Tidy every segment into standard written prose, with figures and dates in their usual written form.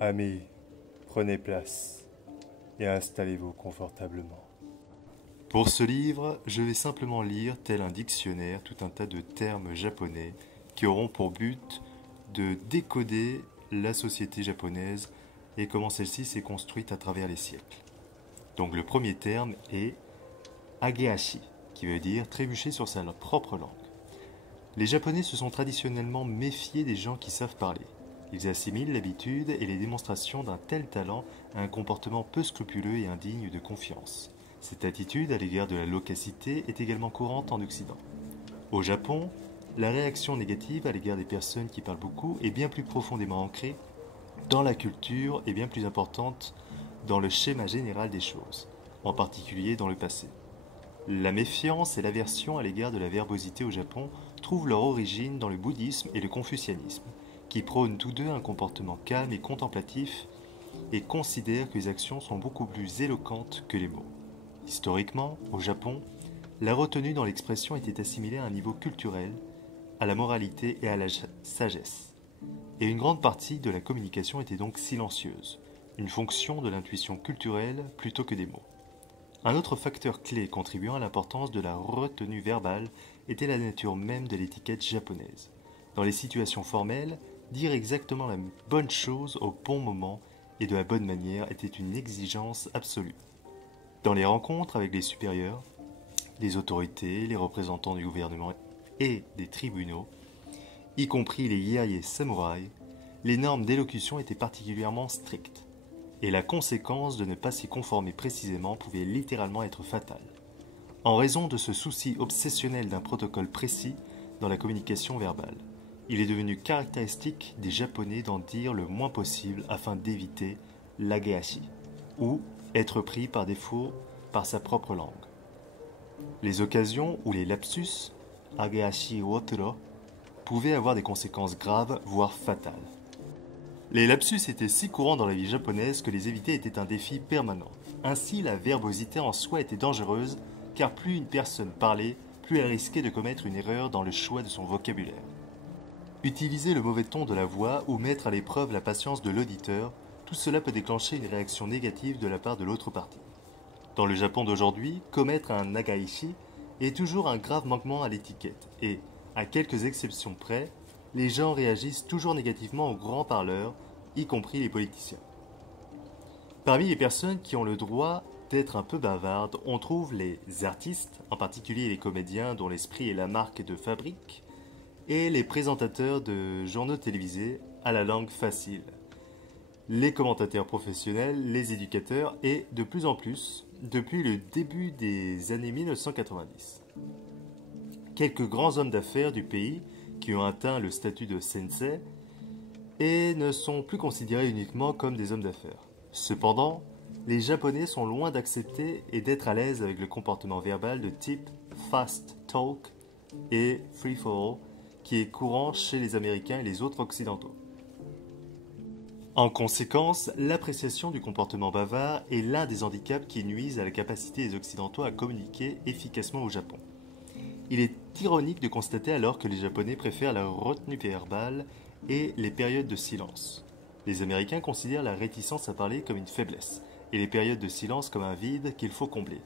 Amis, prenez place et installez-vous confortablement. Pour ce livre, je vais simplement lire, tel un dictionnaire, tout un tas de termes japonais qui auront pour but de décoder la société japonaise et comment celle-ci s'est construite à travers les siècles. Donc le premier terme est ageashi, qui veut dire trébucher sur sa propre langue. Les Japonais se sont traditionnellement méfiés des gens qui savent parler. Ils assimilent l'habitude et les démonstrations d'un tel talent à un comportement peu scrupuleux et indigne de confiance. Cette attitude à l'égard de la loquacité est également courante en Occident. Au Japon, la réaction négative à l'égard des personnes qui parlent beaucoup est bien plus profondément ancrée dans la culture et bien plus importante dans le schéma général des choses, en particulier dans le passé. La méfiance et l'aversion à l'égard de la verbosité au Japon trouvent leur origine dans le bouddhisme et le confucianisme, qui prônent tous deux un comportement calme et contemplatif et considèrent que les actions sont beaucoup plus éloquentes que les mots. Historiquement, au Japon, la retenue dans l'expression était assimilée à un niveau culturel, à la moralité et à la sagesse. Et une grande partie de la communication était donc silencieuse, une fonction de l'intuition culturelle plutôt que des mots. Un autre facteur clé contribuant à l'importance de la retenue verbale était la nature même de l'étiquette japonaise. Dans les situations formelles, dire exactement la bonne chose au bon moment et de la bonne manière était une exigence absolue. Dans les rencontres avec les supérieurs, les autorités, les représentants du gouvernement et des tribunaux, y compris les guerriers samouraïs, les normes d'élocution étaient particulièrement strictes, et la conséquence de ne pas s'y conformer précisément pouvait littéralement être fatale. En raison de ce souci obsessionnel d'un protocole précis dans la communication verbale, il est devenu caractéristique des Japonais d'en dire le moins possible afin d'éviter l'ageashi, ou être pris par défaut par sa propre langue. Les occasions où les lapsus, ageashi wotoro, pouvaient avoir des conséquences graves, voire fatales. Les lapsus étaient si courants dans la vie japonaise que les éviter était un défi permanent. Ainsi, la verbosité en soi était dangereuse, car plus une personne parlait, plus elle risquait de commettre une erreur dans le choix de son vocabulaire. Utiliser le mauvais ton de la voix ou mettre à l'épreuve la patience de l'auditeur, tout cela peut déclencher une réaction négative de la part de l'autre partie. Dans le Japon d'aujourd'hui, commettre un nagaishi est toujours un grave manquement à l'étiquette et, à quelques exceptions près, les gens réagissent toujours négativement aux grands parleurs, y compris les politiciens. Parmi les personnes qui ont le droit d'être un peu bavardes, on trouve les artistes, en particulier les comédiens dont l'esprit est la marque de fabrique, et les présentateurs de journaux télévisés à la langue facile, les commentateurs professionnels, les éducateurs et, de plus en plus, depuis le début des années 1990. Quelques grands hommes d'affaires du pays qui ont atteint le statut de sensei et ne sont plus considérés uniquement comme des hommes d'affaires. Cependant, les Japonais sont loin d'accepter et d'être à l'aise avec le comportement verbal de type fast talk et free for all qui est courant chez les Américains et les autres occidentaux. En conséquence, l'appréciation du comportement bavard est l'un des handicaps qui nuisent à la capacité des Occidentaux à communiquer efficacement au Japon. Il est ironique de constater alors que les Japonais préfèrent la retenue verbale et les périodes de silence. Les Américains considèrent la réticence à parler comme une faiblesse et les périodes de silence comme un vide qu'il faut combler.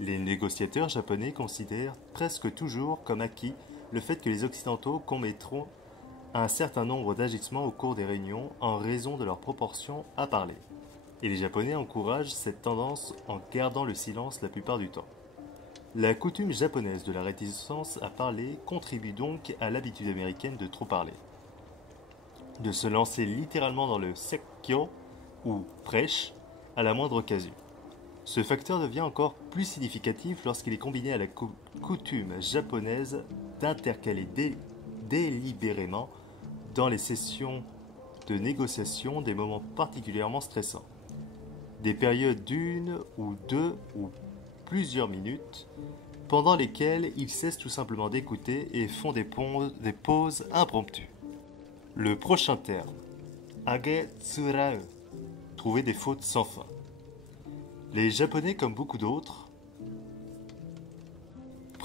Les négociateurs japonais considèrent presque toujours comme acquis le fait que les Occidentaux commettront un certain nombre d'agissements au cours des réunions en raison de leur proportion à parler. Et les Japonais encouragent cette tendance en gardant le silence la plupart du temps. La coutume japonaise de la réticence à parler contribue donc à l'habitude américaine de trop parler, de se lancer littéralement dans le sekkyo ou prêche à la moindre occasion. Ce facteur devient encore plus significatif lorsqu'il est combiné à la coutume japonaise d'intercaler délibérément dans les sessions de négociation des moments particulièrement stressants. Des périodes d'une ou deux ou plusieurs minutes pendant lesquelles ils cessent tout simplement d'écouter et font des pauses impromptues. Le prochain terme, agetsurau, trouver des fautes sans fin. Les Japonais, comme beaucoup d'autres,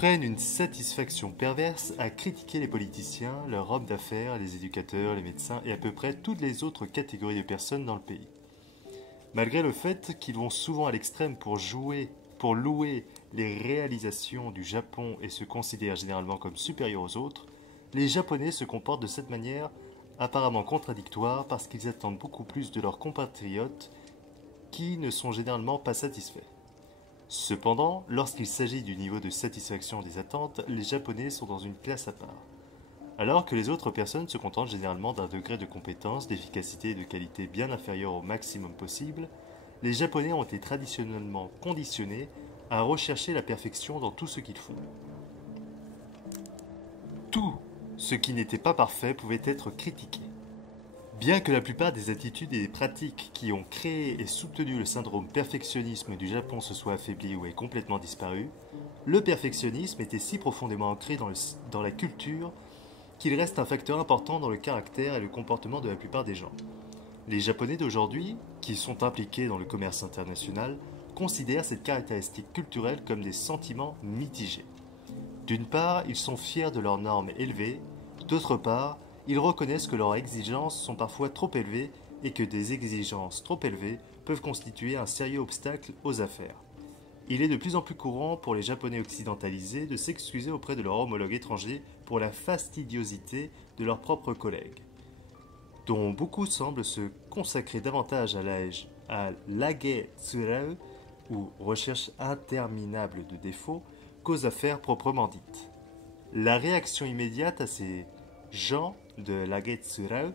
prennent une satisfaction perverse à critiquer les politiciens, leurs hommes d'affaires, les éducateurs, les médecins et à peu près toutes les autres catégories de personnes dans le pays. Malgré le fait qu'ils vont souvent à l'extrême pour louer les réalisations du Japon et se considèrent généralement comme supérieurs aux autres, les Japonais se comportent de cette manière apparemment contradictoire parce qu'ils attendent beaucoup plus de leurs compatriotes qui ne sont généralement pas satisfaits. Cependant, lorsqu'il s'agit du niveau de satisfaction des attentes, les Japonais sont dans une classe à part. Alors que les autres personnes se contentent généralement d'un degré de compétence, d'efficacité et de qualité bien inférieur au maximum possible, les Japonais ont été traditionnellement conditionnés à rechercher la perfection dans tout ce qu'ils font. Tout ce qui n'était pas parfait pouvait être critiqué. Bien que la plupart des attitudes et des pratiques qui ont créé et soutenu le syndrome perfectionnisme du Japon se soient affaiblies ou aient complètement disparu, le perfectionnisme était si profondément ancré dans la culture qu'il reste un facteur important dans le caractère et le comportement de la plupart des gens. Les Japonais d'aujourd'hui, qui sont impliqués dans le commerce international, considèrent cette caractéristique culturelle comme des sentiments mitigés. D'une part, ils sont fiers de leurs normes élevées, d'autre part, ils reconnaissent que leurs exigences sont parfois trop élevées et que des exigences trop élevées peuvent constituer un sérieux obstacle aux affaires. Il est de plus en plus courant pour les Japonais occidentalisés de s'excuser auprès de leurs homologues étrangers pour la fastidiosité de leurs propres collègues, dont beaucoup semblent se consacrer davantage à l'age-tsurao, ou recherche interminable de défauts, qu'aux affaires proprement dites. La réaction immédiate à ces gens de l'age-tsurao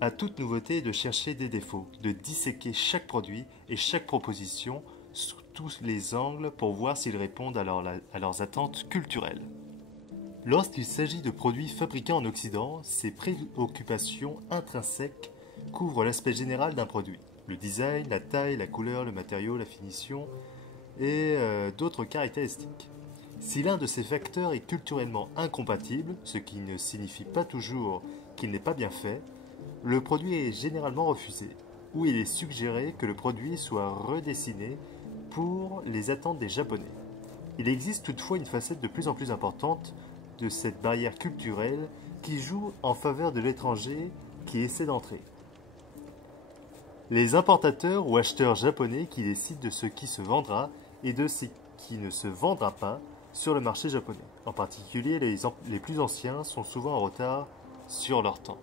à toute nouveauté est de chercher des défauts, de disséquer chaque produit et chaque proposition sous tous les angles pour voir s'ils répondent à leurs attentes culturelles. Lorsqu'il s'agit de produits fabriqués en Occident, ces préoccupations intrinsèques couvrent l'aspect général d'un produit. Le design, la taille, la couleur, le matériau, la finition et d'autres caractéristiques. Si l'un de ces facteurs est culturellement incompatible, ce qui ne signifie pas toujours qu'il n'est pas bien fait, le produit est généralement refusé, ou il est suggéré que le produit soit redessiné pour les attentes des Japonais. Il existe toutefois une facette de plus en plus importante de cette barrière culturelle qui joue en faveur de l'étranger qui essaie d'entrer. Les importateurs ou acheteurs japonais qui décident de ce qui se vendra et de ce qui ne se vendra pas sur le marché japonais. En particulier, les plus anciens sont souvent en retard sur leur temps.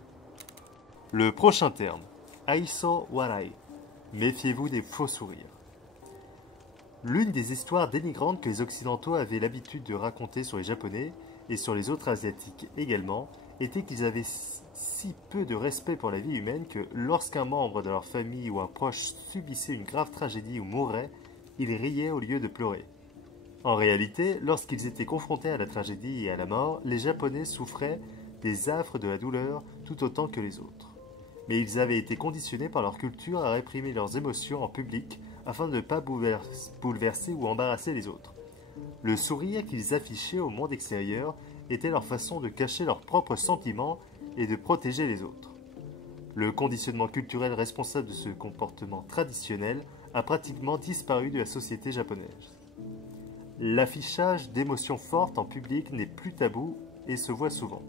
Le prochain terme, Aiso Warai. Méfiez-vous des faux sourires. L'une des histoires dénigrantes que les Occidentaux avaient l'habitude de raconter sur les Japonais, et sur les autres Asiatiques également, était qu'ils avaient si peu de respect pour la vie humaine que lorsqu'un membre de leur famille ou un proche subissait une grave tragédie ou mourait, ils riaient au lieu de pleurer. En réalité, lorsqu'ils étaient confrontés à la tragédie et à la mort, les Japonais souffraient des affres de la douleur tout autant que les autres. Mais ils avaient été conditionnés par leur culture à réprimer leurs émotions en public afin de ne pas bouleverser ou embarrasser les autres. Le sourire qu'ils affichaient au monde extérieur était leur façon de cacher leurs propres sentiments et de protéger les autres. Le conditionnement culturel responsable de ce comportement traditionnel a pratiquement disparu de la société japonaise. L'affichage d'émotions fortes en public n'est plus tabou et se voit souvent.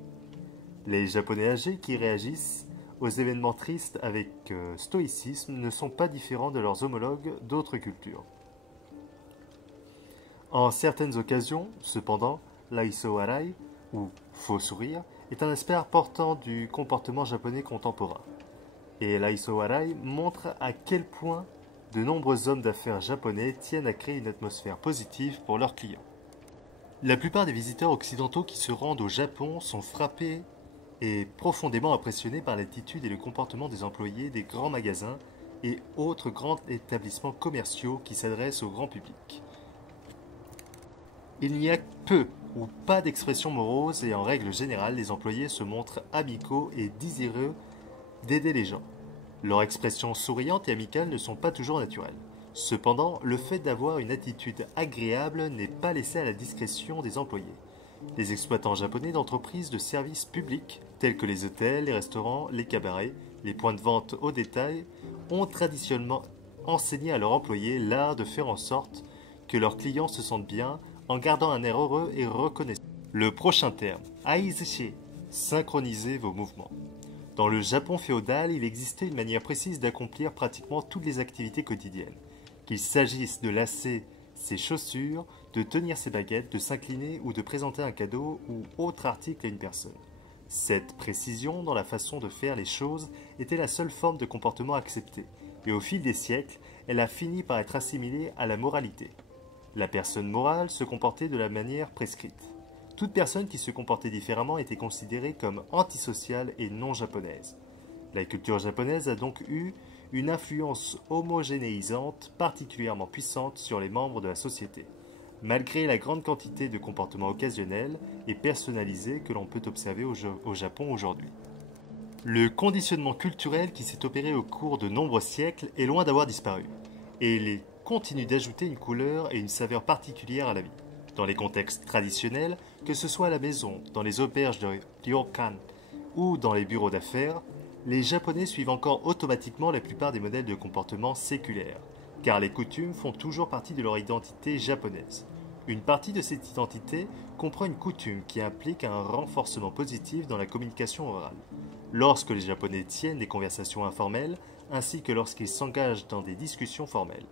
Les Japonais âgés qui réagissent aux événements tristes avec stoïcisme ne sont pas différents de leurs homologues d'autres cultures. En certaines occasions, cependant, l'aiso warai, ou faux sourire, est un aspect important du comportement japonais contemporain. Et l'aiso warai montre à quel point de nombreux hommes d'affaires japonais tiennent à créer une atmosphère positive pour leurs clients. La plupart des visiteurs occidentaux qui se rendent au Japon sont frappés et profondément impressionnés par l'attitude et le comportement des employés des grands magasins et autres grands établissements commerciaux qui s'adressent au grand public. Il n'y a peu ou pas d'expressions moroses et en règle générale, les employés se montrent amicaux et désireux d'aider les gens. Leurs expressions souriantes et amicales ne sont pas toujours naturelles. Cependant, le fait d'avoir une attitude agréable n'est pas laissé à la discrétion des employés. Les exploitants japonais d'entreprises de services publics, tels que les hôtels, les restaurants, les cabarets, les points de vente au détail, ont traditionnellement enseigné à leurs employés l'art de faire en sorte que leurs clients se sentent bien en gardant un air heureux et reconnaissant. Le prochain terme, aizushi, synchronisez vos mouvements. Dans le Japon féodal, il existait une manière précise d'accomplir pratiquement toutes les activités quotidiennes. Qu'il s'agisse de lasser ses chaussures, de tenir ses baguettes, de s'incliner ou de présenter un cadeau ou autre article à une personne. Cette précision dans la façon de faire les choses était la seule forme de comportement acceptée, et au fil des siècles, elle a fini par être assimilée à la moralité. La personne morale se comportait de la manière prescrite. Toute personne qui se comportait différemment était considérée comme antisociale et non japonaise. La culture japonaise a donc eu une influence homogénéisante particulièrement puissante sur les membres de la société, malgré la grande quantité de comportements occasionnels et personnalisés que l'on peut observer au Japon aujourd'hui. Le conditionnement culturel qui s'est opéré au cours de nombreux siècles est loin d'avoir disparu, et il continue d'ajouter une couleur et une saveur particulière à la vie. Dans les contextes traditionnels, que ce soit à la maison, dans les auberges de ryokan ou dans les bureaux d'affaires, les Japonais suivent encore automatiquement la plupart des modèles de comportement séculaires, car les coutumes font toujours partie de leur identité japonaise. Une partie de cette identité comprend une coutume qui implique un renforcement positif dans la communication orale. Lorsque les Japonais tiennent des conversations informelles, ainsi que lorsqu'ils s'engagent dans des discussions formelles,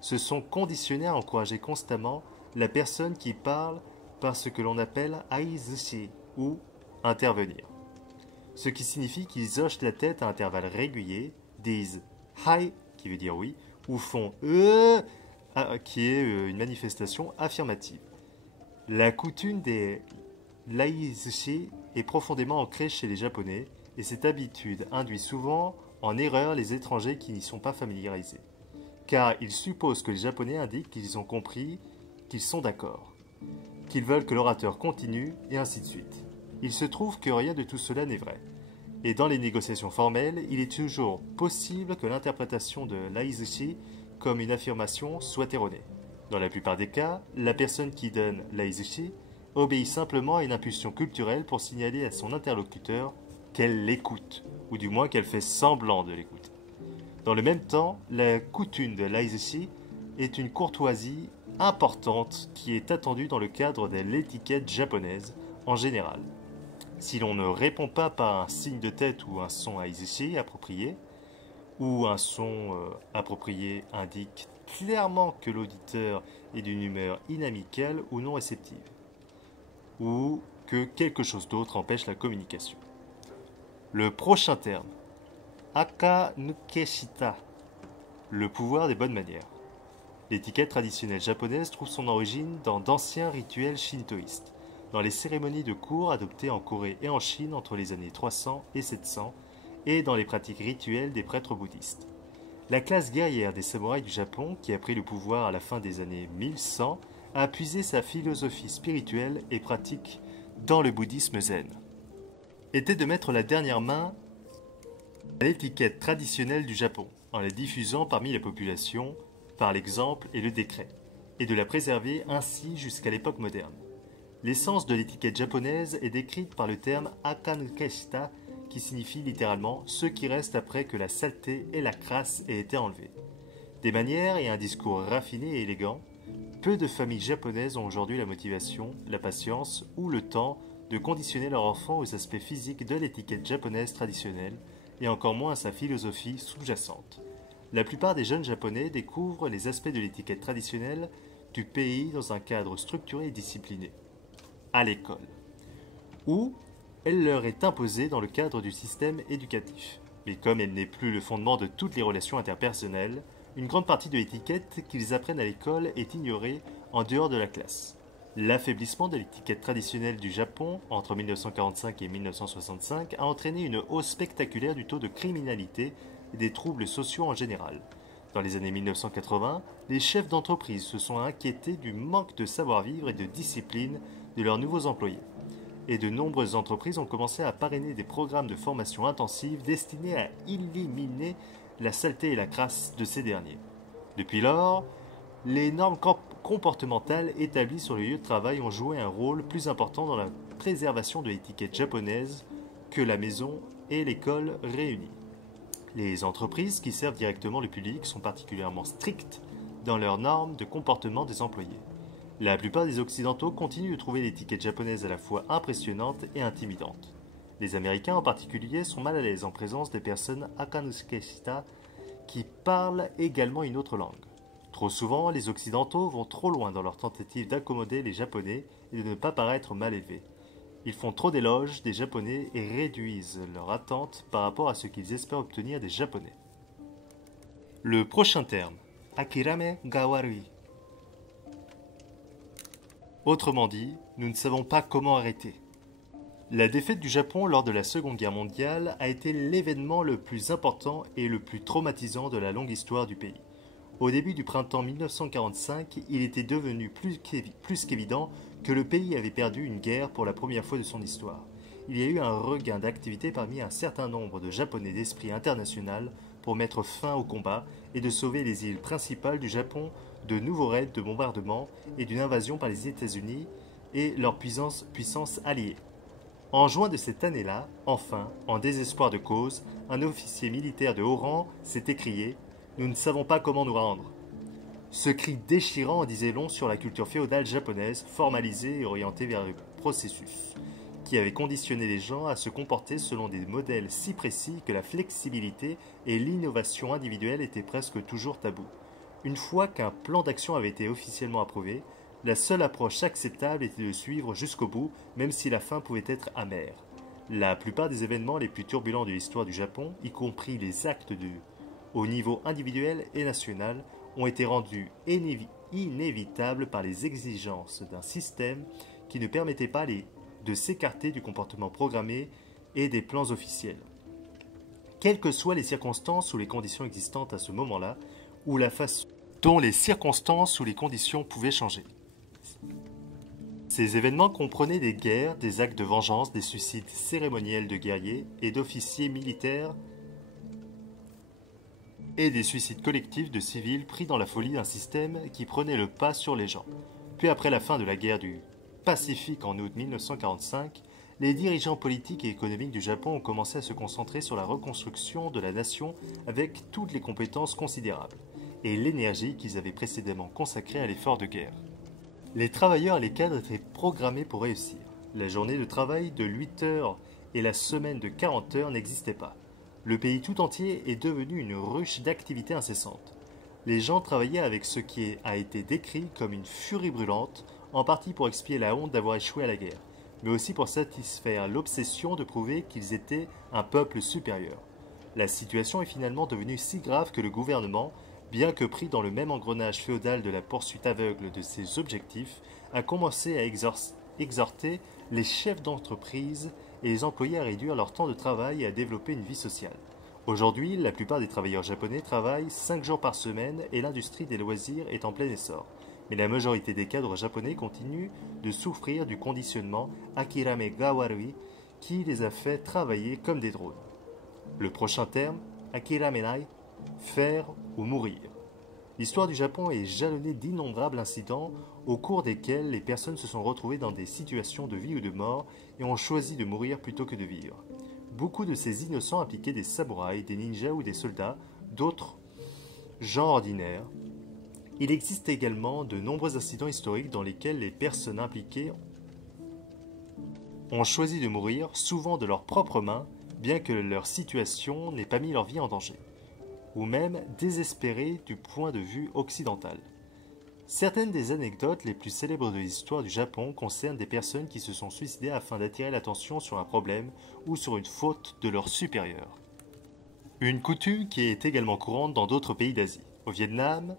se sont conditionnés à encourager constamment la personne qui parle par ce que l'on appelle aizushi ou intervenir. Ce qui signifie qu'ils hochent la tête à intervalles réguliers, disent hai qui veut dire oui, ou font qui est une manifestation affirmative. La coutume des l'aizushi est profondément ancrée chez les Japonais et cette habitude induit souvent en erreur les étrangers qui n'y sont pas familiarisés. Car ils supposent que les Japonais indiquent qu'ils ont compris, qu'ils sont d'accord, qu'ils veulent que l'orateur continue, et ainsi de suite. Il se trouve que rien de tout cela n'est vrai. Et dans les négociations formelles, il est toujours possible que l'interprétation de l'aizushi comme une affirmation soit erronée. Dans la plupart des cas, la personne qui donne l'aizushi obéit simplement à une impulsion culturelle pour signaler à son interlocuteur qu'elle l'écoute, ou du moins qu'elle fait semblant de l'écouter. Dans le même temps, la coutume de l'aizushi est une courtoisie importante qui est attendue dans le cadre de l'étiquette japonaise en général. Si l'on ne répond pas par un signe de tête ou un son aizushi approprié, ou un son approprié indique clairement que l'auditeur est d'une humeur inamicale ou non réceptive, ou que quelque chose d'autre empêche la communication. Le prochain terme, aka nukeshita, le pouvoir des bonnes manières. L'étiquette traditionnelle japonaise trouve son origine dans d'anciens rituels shintoïstes, dans les cérémonies de cour adoptées en Corée et en Chine entre les années 300 et 700, et dans les pratiques rituelles des prêtres bouddhistes. La classe guerrière des samouraïs du Japon, qui a pris le pouvoir à la fin des années 1100, a puisé sa philosophie spirituelle et pratique dans le bouddhisme zen. Était de mettre la dernière main à l'étiquette traditionnelle du Japon, en la diffusant parmi la population par l'exemple et le décret, et de la préserver ainsi jusqu'à l'époque moderne. L'essence de l'étiquette japonaise est décrite par le terme akanukeshita, qui signifie littéralement « ce qui reste après que la saleté et la crasse aient été enlevées ». Des manières et un discours raffiné et élégant, peu de familles japonaises ont aujourd'hui la motivation, la patience ou le temps de conditionner leur enfant aux aspects physiques de l'étiquette japonaise traditionnelle et encore moins à sa philosophie sous-jacente. La plupart des jeunes japonais découvrent les aspects de l'étiquette traditionnelle du pays dans un cadre structuré et discipliné, à l'école, où elle leur est imposée dans le cadre du système éducatif. Mais comme elle n'est plus le fondement de toutes les relations interpersonnelles, une grande partie de l'étiquette qu'ils apprennent à l'école est ignorée en dehors de la classe. L'affaiblissement de l'étiquette traditionnelle du Japon entre 1945 et 1965 a entraîné une hausse spectaculaire du taux de criminalité et des troubles sociaux en général. Dans les années 1980, les chefs d'entreprise se sont inquiétés du manque de savoir-vivre et de discipline de leurs nouveaux employés. Et de nombreuses entreprises ont commencé à parrainer des programmes de formation intensive destinés à éliminer la saleté et la crasse de ces derniers. Depuis lors, les normes comportementales établies sur le lieu de travail ont joué un rôle plus important dans la préservation de l'étiquette japonaise que la maison et l'école réunies. Les entreprises qui servent directement le public sont particulièrement strictes dans leurs normes de comportement des employés. La plupart des Occidentaux continuent de trouver l'étiquette japonaise à la fois impressionnante et intimidante. Les Américains en particulier sont mal à l'aise en présence des personnes Akanuskeshita qui parlent également une autre langue. Trop souvent, les Occidentaux vont trop loin dans leur tentative d'accommoder les Japonais et de ne pas paraître mal élevés. Ils font trop d'éloges des Japonais et réduisent leurs attentes par rapport à ce qu'ils espèrent obtenir des Japonais. Le prochain terme, Akirame ga warui. Autrement dit, nous ne savons pas comment arrêter. La défaite du Japon lors de la Seconde Guerre mondiale a été l'événement le plus important et le plus traumatisant de la longue histoire du pays. Au début du printemps 1945, il était devenu plus qu'évident que le pays avait perdu une guerre pour la première fois de son histoire. Il y a eu un regain d'activité parmi un certain nombre de Japonais d'esprit international pour mettre fin au combat et de sauver les îles principales du Japon de nouveaux raids de bombardement et d'une invasion par les États-Unis et leur puissance alliée. En juin de cette année-là, enfin, en désespoir de cause, un officier militaire de haut rang s'est écrié « Nous ne savons pas comment nous rendre ». Ce cri déchirant en disait long sur la culture féodale japonaise, formalisée et orientée vers le processus, qui avait conditionné les gens à se comporter selon des modèles si précis que la flexibilité et l'innovation individuelle étaient presque toujours tabous. Une fois qu'un plan d'action avait été officiellement approuvé, la seule approche acceptable était de suivre jusqu'au bout, même si la fin pouvait être amère. La plupart des événements les plus turbulents de l'histoire du Japon, y compris les actes au niveau individuel et national, ont été rendus inévitables par les exigences d'un système qui ne permettait pas de s'écarter du comportement programmé et des plans officiels. Quelles que soient les circonstances ou les conditions existantes à ce moment-là, ou la façon dont les circonstances ou les conditions pouvaient changer. Ces événements comprenaient des guerres, des actes de vengeance, des suicides cérémoniels de guerriers et d'officiers militaires et des suicides collectifs de civils pris dans la folie d'un système qui prenait le pas sur les gens. Puis après la fin de la guerre du Pacifique en août 1945, les dirigeants politiques et économiques du Japon ont commencé à se concentrer sur la reconstruction de la nation avec toutes les compétences considérables et l'énergie qu'ils avaient précédemment consacrée à l'effort de guerre. Les travailleurs et les cadres étaient programmés pour réussir. La journée de travail de 8 heures et la semaine de 40 heures n'existaient pas. Le pays tout entier est devenu une ruche d'activités incessantes. Les gens travaillaient avec ce qui a été décrit comme une furie brûlante, en partie pour expier la honte d'avoir échoué à la guerre, mais aussi pour satisfaire l'obsession de prouver qu'ils étaient un peuple supérieur. La situation est finalement devenue si grave que le gouvernement, bien que pris dans le même engrenage féodal de la poursuite aveugle de ses objectifs, a commencé à exhorter les chefs d'entreprise et les employés à réduire leur temps de travail et à développer une vie sociale. Aujourd'hui, la plupart des travailleurs japonais travaillent 5 jours par semaine et l'industrie des loisirs est en plein essor. Mais la majorité des cadres japonais continuent de souffrir du conditionnement Akirame ga warui qui les a fait travailler comme des drones. Le prochain terme, Akiramenai, faire ou mourir. L'histoire du Japon est jalonnée d'innombrables incidents au cours desquels les personnes se sont retrouvées dans des situations de vie ou de mort et ont choisi de mourir plutôt que de vivre. Beaucoup de ces innocents impliquaient des samouraïs, des ninjas ou des soldats, d'autres gens ordinaires. Il existe également de nombreux incidents historiques dans lesquels les personnes impliquées ont choisi de mourir, souvent de leurs propres mains, bien que leur situation n'ait pas mis leur vie en danger, ou même désespérées du point de vue occidental. Certaines des anecdotes les plus célèbres de l'histoire du Japon concernent des personnes qui se sont suicidées afin d'attirer l'attention sur un problème ou sur une faute de leurs supérieurs. Une coutume qui est également courante dans d'autres pays d'Asie. Au Vietnam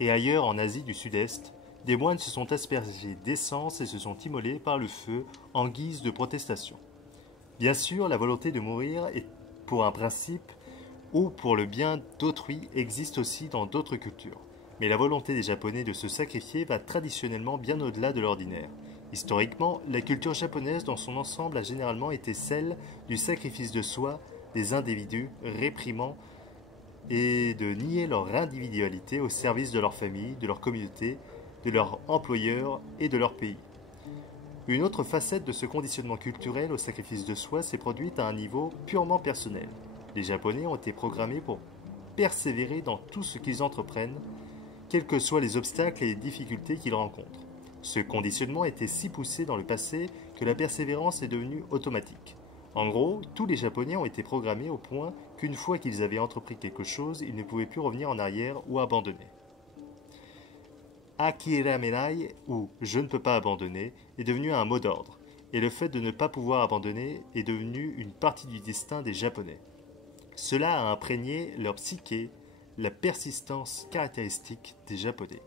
et ailleurs en Asie du Sud-Est, des moines se sont aspergés d'essence et se sont immolés par le feu en guise de protestation. Bien sûr, la volonté de mourir est pour un principe ou pour le bien d'autrui existe aussi dans d'autres cultures. Mais la volonté des Japonais de se sacrifier va traditionnellement bien au-delà de l'ordinaire. Historiquement, la culture japonaise dans son ensemble a généralement été celle du sacrifice de soi des individus, réprimant et de nier leur individualité au service de leur famille, de leur communauté, de leur employeur et de leur pays. Une autre facette de ce conditionnement culturel au sacrifice de soi s'est produite à un niveau purement personnel. Les Japonais ont été programmés pour persévérer dans tout ce qu'ils entreprennent, quels que soient les obstacles et les difficultés qu'ils rencontrent. Ce conditionnement était si poussé dans le passé que la persévérance est devenue automatique. En gros, tous les Japonais ont été programmés au point qu'une fois qu'ils avaient entrepris quelque chose, ils ne pouvaient plus revenir en arrière ou abandonner. Akiramerai, ou je ne peux pas abandonner, est devenu un mot d'ordre, et le fait de ne pas pouvoir abandonner est devenu une partie du destin des Japonais. Cela a imprégné leur psyché, la persistance caractéristique des Japonais,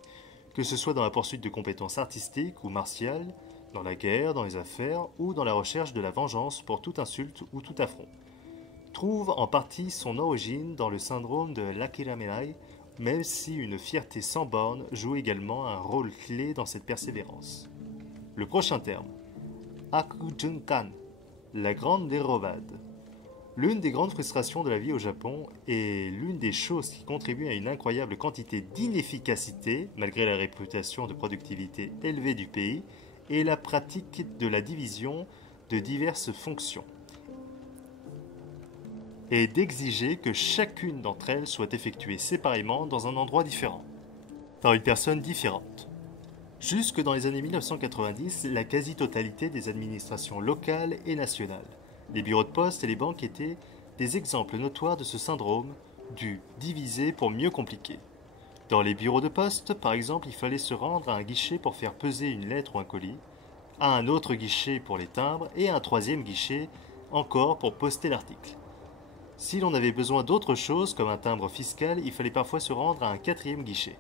que ce soit dans la poursuite de compétences artistiques ou martiales, dans la guerre, dans les affaires ou dans la recherche de la vengeance pour toute insulte ou tout affront, trouve en partie son origine dans le syndrome de l'Akiramerai, même si une fierté sans borne joue également un rôle clé dans cette persévérance. Le prochain terme, Akujunkan, la grande dérobade. L'une des grandes frustrations de la vie au Japon et l'une des choses qui contribuent à une incroyable quantité d'inefficacité, malgré la réputation de productivité élevée du pays, est la pratique de la division de diverses fonctions et d'exiger que chacune d'entre elles soit effectuée séparément dans un endroit différent, par une personne différente. Jusque dans les années 1990, la quasi-totalité des administrations locales et nationales, les bureaux de poste et les banques étaient des exemples notoires de ce syndrome du diviser pour mieux compliquer. Dans les bureaux de poste, par exemple, il fallait se rendre à un guichet pour faire peser une lettre ou un colis, à un autre guichet pour les timbres et à un troisième guichet encore pour poster l'article. Si l'on avait besoin d'autre chose, comme un timbre fiscal, il fallait parfois se rendre à un quatrième guichet.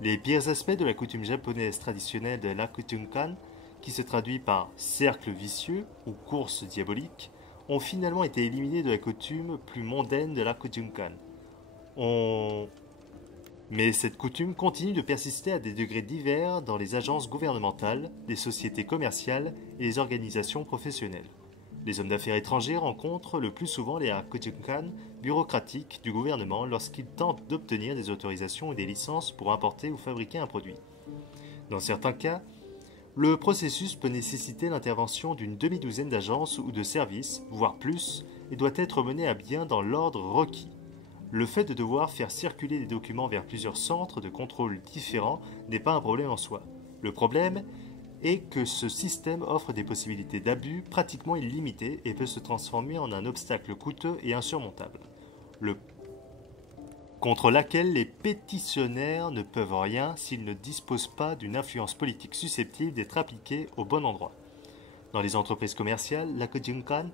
Les pires aspects de la coutume japonaise traditionnelle de l'Akujunkan, qui se traduit par cercle vicieux ou course diabolique, ont finalement été éliminés de la coutume plus mondaine de l'Akujunkan. Mais cette coutume continue de persister à des degrés divers dans les agences gouvernementales, les sociétés commerciales et les organisations professionnelles. Les hommes d'affaires étrangers rencontrent le plus souvent les Akujunkan bureaucratiques du gouvernement lorsqu'ils tentent d'obtenir des autorisations ou des licences pour importer ou fabriquer un produit. Dans certains cas, le processus peut nécessiter l'intervention d'une demi-douzaine d'agences ou de services, voire plus, et doit être mené à bien dans l'ordre requis. Le fait de devoir faire circuler des documents vers plusieurs centres de contrôle différents n'est pas un problème en soi. Le problème est que ce système offre des possibilités d'abus pratiquement illimitées et peut se transformer en un obstacle coûteux et insurmontable, contre laquelle les pétitionnaires ne peuvent rien s'ils ne disposent pas d'une influence politique susceptible d'être appliquée au bon endroit. Dans les entreprises commerciales, l'Akujunkan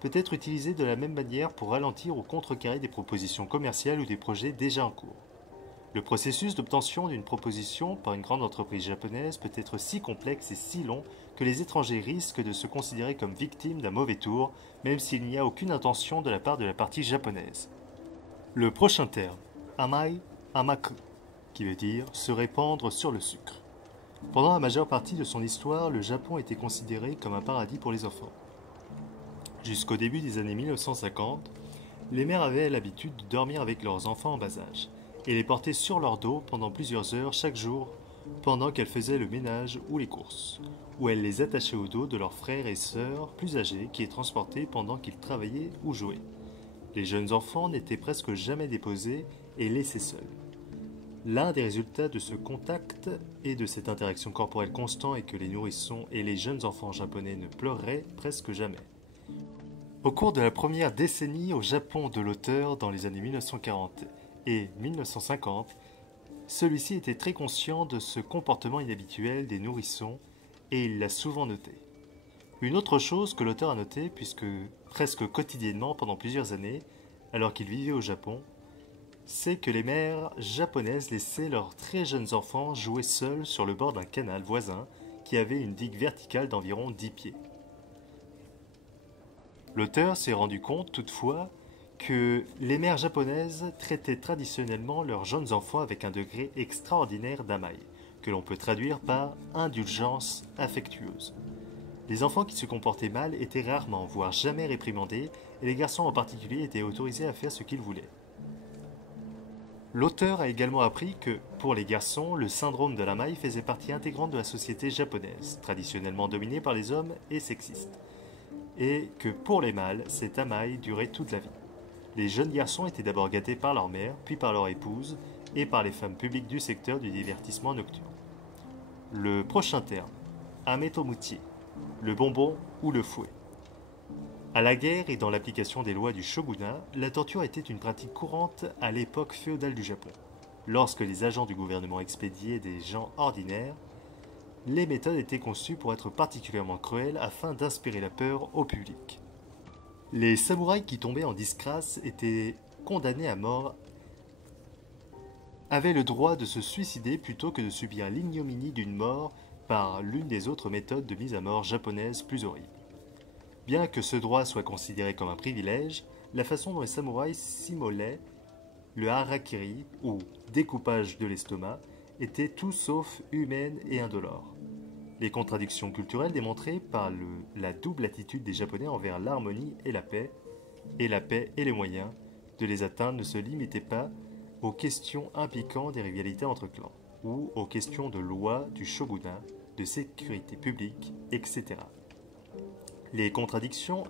peut être utilisé de la même manière pour ralentir ou contrecarrer des propositions commerciales ou des projets déjà en cours. Le processus d'obtention d'une proposition par une grande entreprise japonaise peut être si complexe et si long que les étrangers risquent de se considérer comme victimes d'un mauvais tour, même s'il n'y a aucune intention de la part de la partie japonaise. Le prochain terme, amai, amaku, qui veut dire se répandre sur le sucre. Pendant la majeure partie de son histoire, le Japon était considéré comme un paradis pour les enfants. Jusqu'au début des années 1950, les mères avaient l'habitude de dormir avec leurs enfants en bas âge et les porter sur leur dos pendant plusieurs heures chaque jour pendant qu'elles faisaient le ménage ou les courses, ou elles les attachaient au dos de leurs frères et sœurs plus âgés qui les transportaient pendant qu'ils travaillaient ou jouaient. Les jeunes enfants n'étaient presque jamais déposés et laissés seuls. L'un des résultats de ce contact et de cette interaction corporelle constante est que les nourrissons et les jeunes enfants japonais ne pleureraient presque jamais. Au cours de la première décennie au Japon de l'auteur dans les années 1940 et 1950, celui-ci était très conscient de ce comportement inhabituel des nourrissons et il l'a souvent noté. Une autre chose que l'auteur a notée, puisque presque quotidiennement pendant plusieurs années, alors qu'il vivait au Japon, c'est que les mères japonaises laissaient leurs très jeunes enfants jouer seuls sur le bord d'un canal voisin qui avait une digue verticale d'environ 10 pieds. L'auteur s'est rendu compte toutefois que les mères japonaises traitaient traditionnellement leurs jeunes enfants avec un degré extraordinaire d'amaï, que l'on peut traduire par indulgence affectueuse. Les enfants qui se comportaient mal étaient rarement, voire jamais réprimandés, et les garçons en particulier étaient autorisés à faire ce qu'ils voulaient. L'auteur a également appris que, pour les garçons, le syndrome de l'amaï faisait partie intégrante de la société japonaise, traditionnellement dominée par les hommes et sexiste, et que pour les mâles, cet amaï durait toute la vie. Les jeunes garçons étaient d'abord gâtés par leur mère, puis par leur épouse, et par les femmes publiques du secteur du divertissement nocturne. Le prochain terme, ametomuchi, le bonbon ou le fouet. À la guerre et dans l'application des lois du shogunat, la torture était une pratique courante à l'époque féodale du Japon. Lorsque les agents du gouvernement expédiaient des gens ordinaires, les méthodes étaient conçues pour être particulièrement cruelles afin d'inspirer la peur au public. Les samouraïs qui tombaient en disgrâce étaient condamnés à mort avaient le droit de se suicider plutôt que de subir l'ignominie d'une mort par l'une des autres méthodes de mise à mort japonaises plus horribles. Bien que ce droit soit considéré comme un privilège, la façon dont les samouraïs s'immolaient, le harakiri, ou découpage de l'estomac, était tout sauf humaine et indolore. Les contradictions culturelles démontrées par la double attitude des Japonais envers l'harmonie et la paix et les moyens de les atteindre ne se limitaient pas aux questions impliquant des rivalités entre clans, ou aux questions de loi du shogunat, de sécurité publique, etc. Les contradictions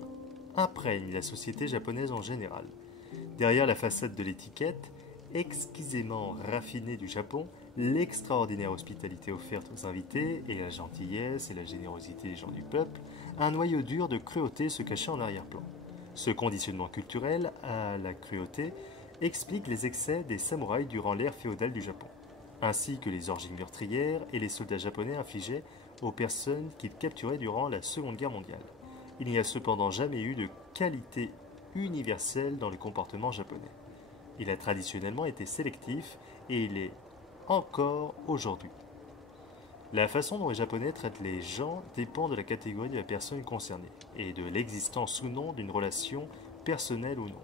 imprègnent la société japonaise en général. Derrière la façade de l'étiquette, exquisément raffinée du Japon, l'extraordinaire hospitalité offerte aux invités et la gentillesse et la générosité des gens du peuple, un noyau dur de cruauté se cachait en arrière-plan. Ce conditionnement culturel à la cruauté explique les excès des samouraïs durant l'ère féodale du Japon, ainsi que les orgies meurtrières et les soldats japonais infligeaient aux personnes qu'ils capturaient durant la Seconde Guerre mondiale. Il n'y a cependant jamais eu de qualité universelle dans le comportement japonais. Il a traditionnellement été sélectif et il est encore aujourd'hui. La façon dont les Japonais traitent les gens dépend de la catégorie de la personne concernée et de l'existence ou non d'une relation personnelle ou non.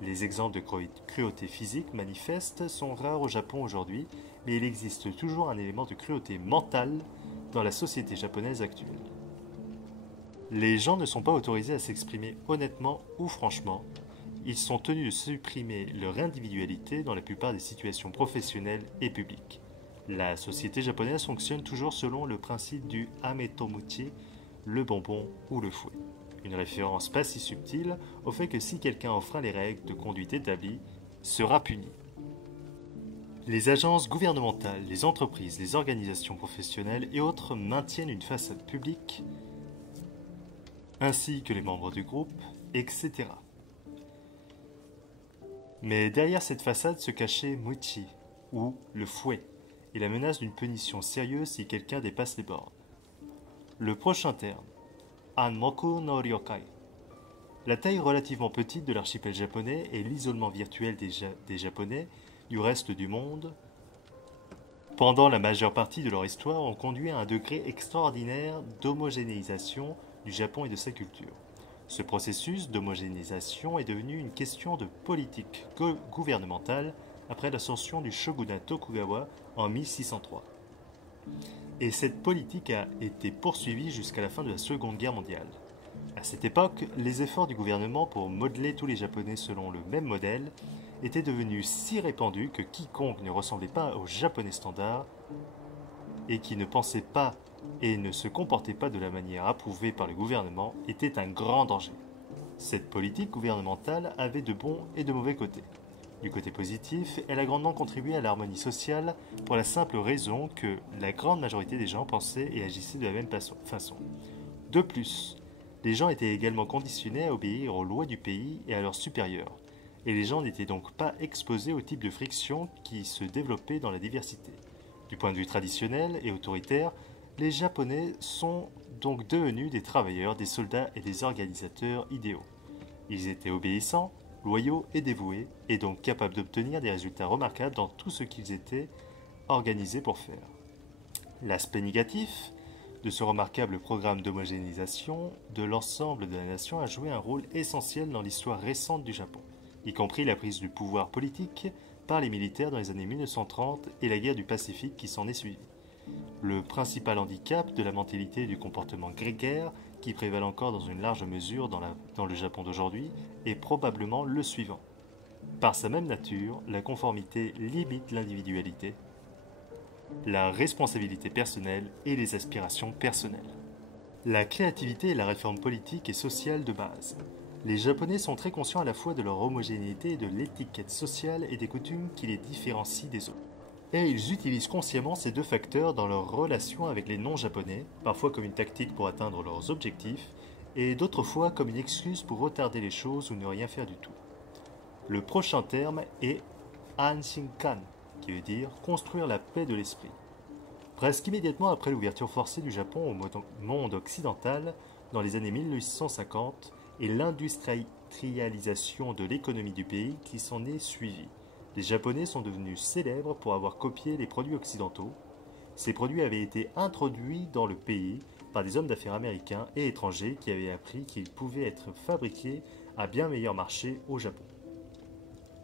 Les exemples de cruauté physique manifeste sont rares au Japon aujourd'hui, mais il existe toujours un élément de cruauté mentale dans la société japonaise actuelle. Les gens ne sont pas autorisés à s'exprimer honnêtement ou franchement. Ils sont tenus de supprimer leur individualité dans la plupart des situations professionnelles et publiques. La société japonaise fonctionne toujours selon le principe du ametomuchi, le bonbon ou le fouet. Une référence pas si subtile au fait que si quelqu'un enfreint les règles de conduite établies, sera puni. Les agences gouvernementales, les entreprises, les organisations professionnelles et autres maintiennent une façade publique ainsi que les membres du groupe, etc. Mais derrière cette façade se cachait Muchi, ou le fouet, et la menace d'une punition sérieuse si quelqu'un dépasse les bornes. Le prochain terme, Anmoku no Ryokai. La taille relativement petite de l'archipel japonais et l'isolement virtuel des Japonais du reste du monde, pendant la majeure partie de leur histoire, ont conduit à un degré extraordinaire d'homogénéisation du Japon et de sa culture. Ce processus d'homogénéisation est devenu une question de politique gouvernementale après l'ascension du shogunat Tokugawa en 1603. Et cette politique a été poursuivie jusqu'à la fin de la Seconde Guerre mondiale. À cette époque, les efforts du gouvernement pour modeler tous les Japonais selon le même modèle étaient devenus si répandus que quiconque ne ressemblait pas au Japonais standard et qui ne pensait pas et ne se comportait pas de la manière approuvée par le gouvernement était un grand danger. Cette politique gouvernementale avait de bons et de mauvais côtés. Du côté positif, elle a grandement contribué à l'harmonie sociale pour la simple raison que la grande majorité des gens pensaient et agissaient de la même façon. De plus, les gens étaient également conditionnés à obéir aux lois du pays et à leurs supérieurs, et les gens n'étaient donc pas exposés au type de friction qui se développait dans la diversité. Du point de vue traditionnel et autoritaire, les Japonais sont donc devenus des travailleurs, des soldats et des organisateurs idéaux. Ils étaient obéissants, loyaux et dévoués, et donc capables d'obtenir des résultats remarquables dans tout ce qu'ils étaient organisés pour faire. L'aspect négatif de ce remarquable programme d'homogénéisation de l'ensemble de la nation a joué un rôle essentiel dans l'histoire récente du Japon, y compris la prise du pouvoir politique par les militaires dans les années 1930 et la guerre du Pacifique qui s'en est suivie. Le principal handicap de la mentalité et du comportement grégaire qui prévalent encore dans une large mesure dans le Japon d'aujourd'hui est probablement le suivant. Par sa même nature, la conformité limite l'individualité, la responsabilité personnelle et les aspirations personnelles. La créativité est la réforme politique et sociale de base. Les Japonais sont très conscients à la fois de leur homogénéité et de l'étiquette sociale et des coutumes qui les différencient des autres. et ils utilisent consciemment ces deux facteurs dans leur relation avec les non-japonais, parfois comme une tactique pour atteindre leurs objectifs, et d'autres fois comme une excuse pour retarder les choses ou ne rien faire du tout. Le prochain terme est Anshinkan, qui veut dire construire la paix de l'esprit. Presque immédiatement après l'ouverture forcée du Japon au monde occidental, dans les années 1850, et l'industrialisation de l'économie du pays qui s'en est suivie. Les Japonais sont devenus célèbres pour avoir copié les produits occidentaux. Ces produits avaient été introduits dans le pays par des hommes d'affaires américains et étrangers qui avaient appris qu'ils pouvaient être fabriqués à bien meilleur marché au Japon.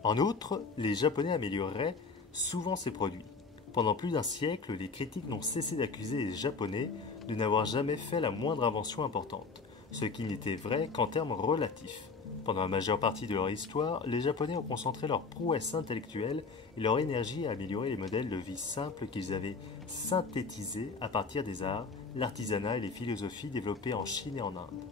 En outre, les Japonais amélioreraient souvent ces produits. Pendant plus d'un siècle, les critiques n'ont cessé d'accuser les Japonais de n'avoir jamais fait la moindre invention importante, ce qui n'était vrai qu'en termes relatifs. Pendant la majeure partie de leur histoire, les Japonais ont concentré leur prouesse intellectuelle et leur énergie à améliorer les modèles de vie simples qu'ils avaient synthétisés à partir des arts, l'artisanat et les philosophies développées en Chine et en Inde.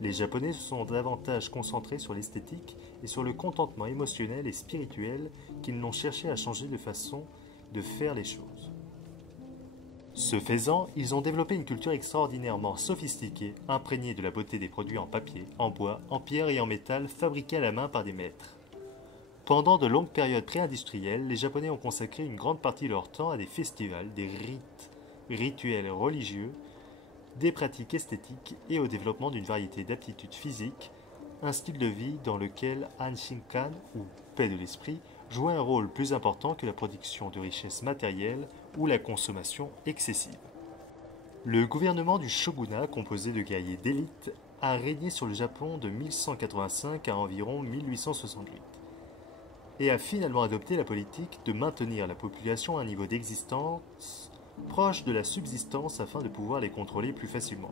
Les Japonais se sont davantage concentrés sur l'esthétique et sur le contentement émotionnel et spirituel qu'ils n'ont cherché à changer de façon de faire les choses. Ce faisant, ils ont développé une culture extraordinairement sophistiquée, imprégnée de la beauté des produits en papier, en bois, en pierre et en métal fabriqués à la main par des maîtres. Pendant de longues périodes pré-industrielles, les Japonais ont consacré une grande partie de leur temps à des festivals, des rituels religieux, des pratiques esthétiques et au développement d'une variété d'aptitudes physiques, un style de vie dans lequel Anshinkan, ou paix de l'esprit, jouait un rôle plus important que la production de richesses matérielles ou la consommation excessive. Le gouvernement du shogunat, composé de guerriers d'élite, a régné sur le Japon de 1185 à environ 1868 et a finalement adopté la politique de maintenir la population à un niveau d'existence proche de la subsistance afin de pouvoir les contrôler plus facilement.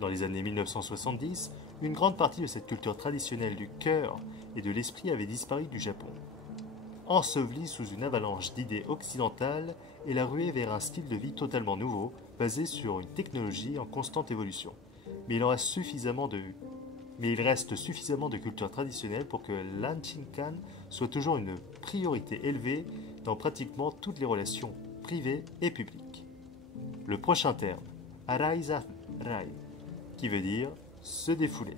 Dans les années 1970, une grande partie de cette culture traditionnelle du cœur et de l'esprit avait disparu du Japon. Ensevelie sous une avalanche d'idées occidentales et la ruée vers un style de vie totalement nouveau, basé sur une technologie en constante évolution. Mais il reste suffisamment de culture traditionnelle pour que l'Anshinkan soit toujours une priorité élevée dans pratiquement toutes les relations privées et publiques. Le prochain terme, Araizarai, qui veut dire se défouler.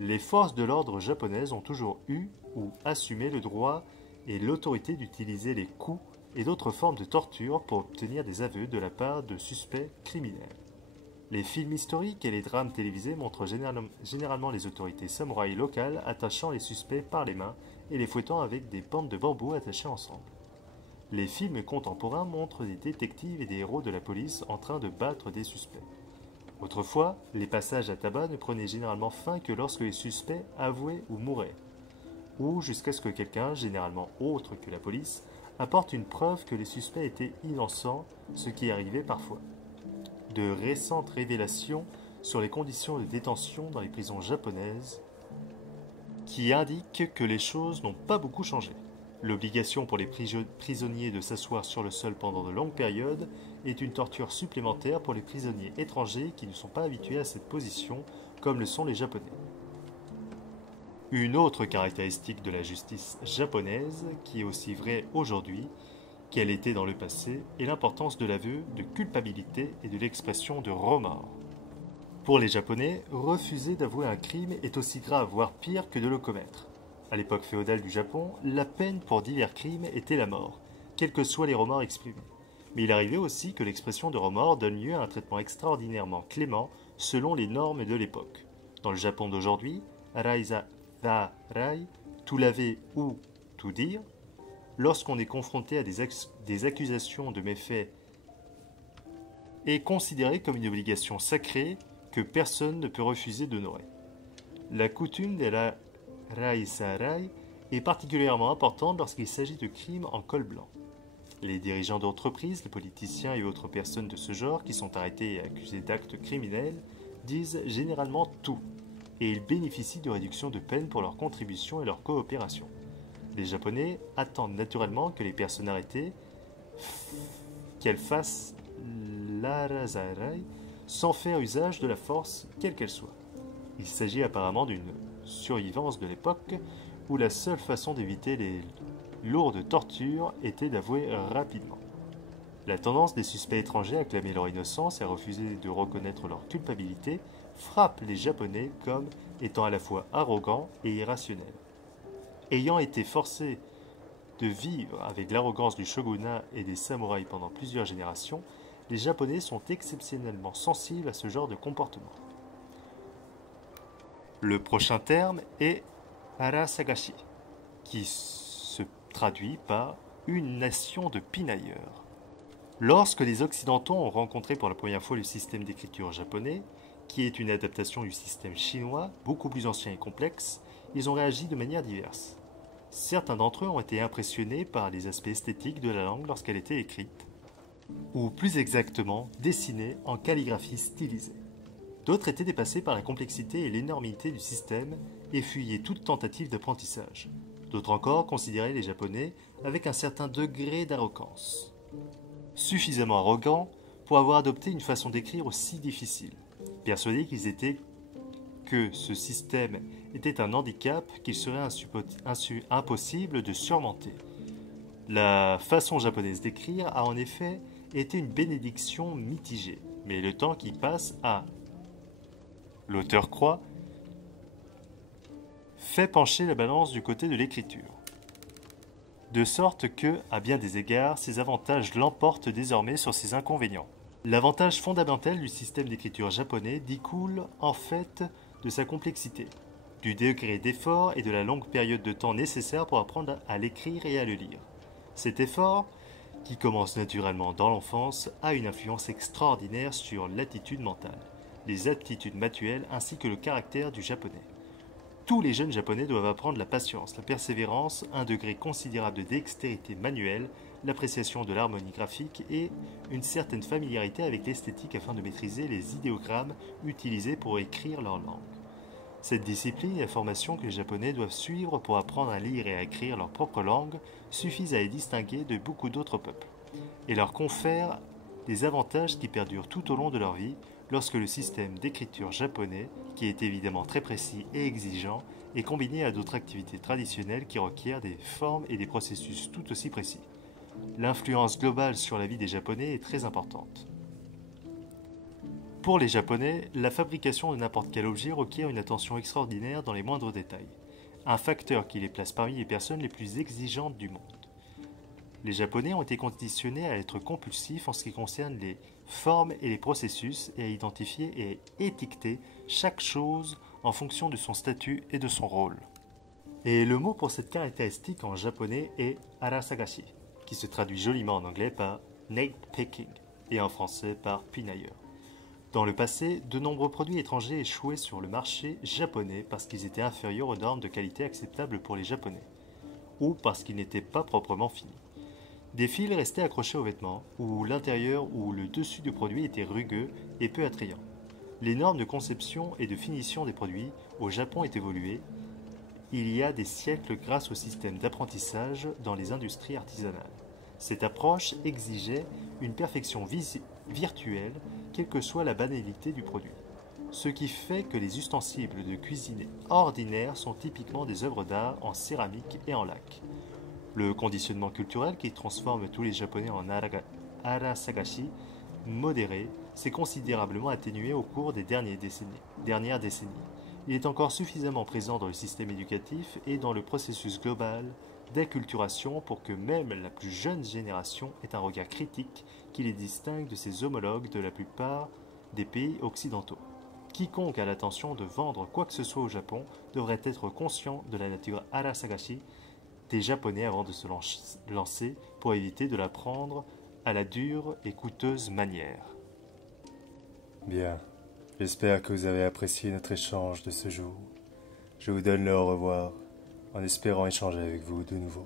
Les forces de l'ordre japonaises ont toujours eu ou assumé le droit et l'autorité d'utiliser les coups et d'autres formes de torture pour obtenir des aveux de la part de suspects criminels. Les films historiques et les drames télévisés montrent généralement les autorités samouraïs locales attachant les suspects par les mains et les fouettant avec des bandes de bambou attachées ensemble. Les films contemporains montrent des détectives et des héros de la police en train de battre des suspects. Autrefois, les passages à tabac ne prenaient généralement fin que lorsque les suspects avouaient ou mouraient, ou jusqu'à ce que quelqu'un, généralement autre que la police, apporte une preuve que les suspects étaient innocents, ce qui arrivait parfois. De récentes révélations sur les conditions de détention dans les prisons japonaises qui indiquent que les choses n'ont pas beaucoup changé. L'obligation pour les prisonniers de s'asseoir sur le sol pendant de longues périodes est une torture supplémentaire pour les prisonniers étrangers qui ne sont pas habitués à cette position, comme le sont les Japonais. Une autre caractéristique de la justice japonaise, qui est aussi vraie aujourd'hui qu'elle était dans le passé, est l'importance de l'aveu de culpabilité et de l'expression de remords. Pour les Japonais, refuser d'avouer un crime est aussi grave, voire pire, que de le commettre. À l'époque féodale du Japon, la peine pour divers crimes était la mort, quels que soient les remords exprimés. Mais il arrivait aussi que l'expression de remords donne lieu à un traitement extraordinairement clément selon les normes de l'époque. Dans le Japon d'aujourd'hui, Araizarai, tout laver ou tout dire, lorsqu'on est confronté à des accusations de méfaits, est considéré comme une obligation sacrée que personne ne peut refuser d'honorer. La coutume de la Raisarai est particulièrement importante lorsqu'il s'agit de crimes en col blanc. Les dirigeants d'entreprises, les politiciens et autres personnes de ce genre qui sont arrêtés et accusés d'actes criminels disent généralement tout, et ils bénéficient de réductions de peine pour leur contribution et leur coopération. Les Japonais attendent naturellement que les personnes arrêtées qu'elles fassent l'arazarai sans faire usage de la force, quelle qu'elle soit. Il s'agit apparemment d'une survivance de l'époque où la seule façon d'éviter les lourde torture était d'avouer rapidement. La tendance des suspects étrangers à clamer leur innocence et à refuser de reconnaître leur culpabilité frappe les Japonais comme étant à la fois arrogants et irrationnels. Ayant été forcés de vivre avec l'arrogance du shogunat et des samouraïs pendant plusieurs générations, les Japonais sont exceptionnellement sensibles à ce genre de comportement. Le prochain terme est Arasagashi, qui se traduit par une nation de pinailleurs. Lorsque les Occidentaux ont rencontré pour la première fois le système d'écriture japonais, qui est une adaptation du système chinois, beaucoup plus ancien et complexe, ils ont réagi de manière diverse. Certains d'entre eux ont été impressionnés par les aspects esthétiques de la langue lorsqu'elle était écrite, ou plus exactement dessinée en calligraphie stylisée. D'autres étaient dépassés par la complexité et l'énormité du système et fuyaient toute tentative d'apprentissage. D'autres encore considéraient les Japonais avec un certain degré d'arrogance. Suffisamment arrogants pour avoir adopté une façon d'écrire aussi difficile, persuadés que ce système était un handicap qu'il serait impossible de surmonter. La façon japonaise d'écrire a en effet été une bénédiction mitigée, mais le temps qui passe a, l'auteur croit, fait pencher la balance du côté de l'écriture. De sorte que, à bien des égards, ses avantages l'emportent désormais sur ses inconvénients. L'avantage fondamental du système d'écriture japonais découle en fait de sa complexité, du degré d'effort et de la longue période de temps nécessaire pour apprendre à l'écrire et à le lire. Cet effort, qui commence naturellement dans l'enfance, a une influence extraordinaire sur l'attitude mentale, les aptitudes manuelles ainsi que le caractère du japonais. Tous les jeunes japonais doivent apprendre la patience, la persévérance, un degré considérable de dextérité manuelle, l'appréciation de l'harmonie graphique et une certaine familiarité avec l'esthétique afin de maîtriser les idéogrammes utilisés pour écrire leur langue. Cette discipline et la formation que les Japonais doivent suivre pour apprendre à lire et à écrire leur propre langue suffisent à les distinguer de beaucoup d'autres peuples et leur confèrent des avantages qui perdurent tout au long de leur vie lorsque le système d'écriture japonais, qui est évidemment très précis et exigeant, est combiné à d'autres activités traditionnelles qui requièrent des formes et des processus tout aussi précis. L'influence globale sur la vie des Japonais est très importante. Pour les Japonais, la fabrication de n'importe quel objet requiert une attention extraordinaire dans les moindres détails, un facteur qui les place parmi les personnes les plus exigeantes du monde. Les Japonais ont été conditionnés à être compulsifs en ce qui concerne les formes et les processus et à identifier et étiqueter chaque chose en fonction de son statut et de son rôle. Et le mot pour cette caractéristique en japonais est arasagashi, qui se traduit joliment en anglais par nitpicking et en français par pinailleur. Dans le passé, de nombreux produits étrangers échouaient sur le marché japonais parce qu'ils étaient inférieurs aux normes de qualité acceptables pour les Japonais, ou parce qu'ils n'étaient pas proprement finis. Des fils restaient accrochés aux vêtements, ou l'intérieur ou le dessus du produit était rugueux et peu attrayant. Les normes de conception et de finition des produits au Japon ont évolué il y a des siècles grâce au système d'apprentissage dans les industries artisanales. Cette approche exigeait une perfection virtuelle, quelle que soit la banalité du produit. Ce qui fait que les ustensiles de cuisine ordinaires sont typiquement des œuvres d'art en céramique et en lac. Le conditionnement culturel qui transforme tous les Japonais en arasagashi modérés s'est considérablement atténué au cours des dernières décennies. Il est encore suffisamment présent dans le système éducatif et dans le processus global d'acculturation pour que même la plus jeune génération ait un regard critique qui les distingue de ses homologues de la plupart des pays occidentaux. Quiconque a l'intention de vendre quoi que ce soit au Japon devrait être conscient de la nature arasagashi des Japonais avant de se lancer pour éviter de la prendre à la dure et coûteuse manière. Bien, j'espère que vous avez apprécié notre échange de ce jour. Je vous donne le au revoir en espérant échanger avec vous de nouveau.